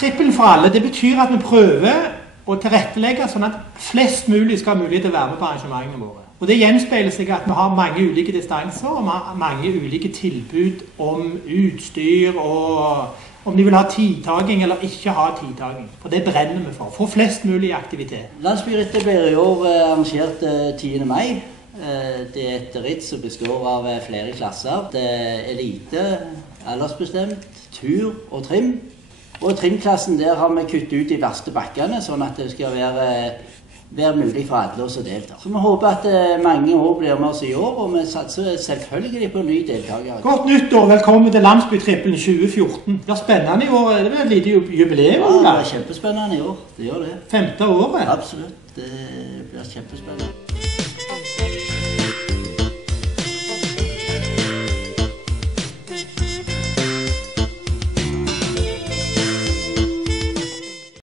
Trippelen for alle, det betyr at vi prøver å tilrettelegge sånn at flest mulig skal ha mulighet til å være med på arrangementene våre. Og det gjenspeiler seg at vi har mange ulike distanser, og vi har mange ulike tilbud om utstyr, og om de vil ha tidtaking eller ikke ha tidtaking. For det brenner vi for. Få flest mulig aktivitet. Landsbyrittet blir i år arrangert 10. mai. Det er et ritt som består av flere klasser. Det er elite, aldersbestemt, tur og trim. Og trimklassen der har vi kuttet ut de verste bakkene, sånn at det skal være mulig for alle å delta. Så vi håper at mange år blir med oss i år, og vi satser selvfølgelig på ny deltaker. Godt nyttår, velkommen til Landsbytrippelen 2014. Det blir spennende i år, det blir et lite jubileum. Ja, det blir kjempespennende i år, det gjør det. 5. året. Absolutt, det blir kjempespennende.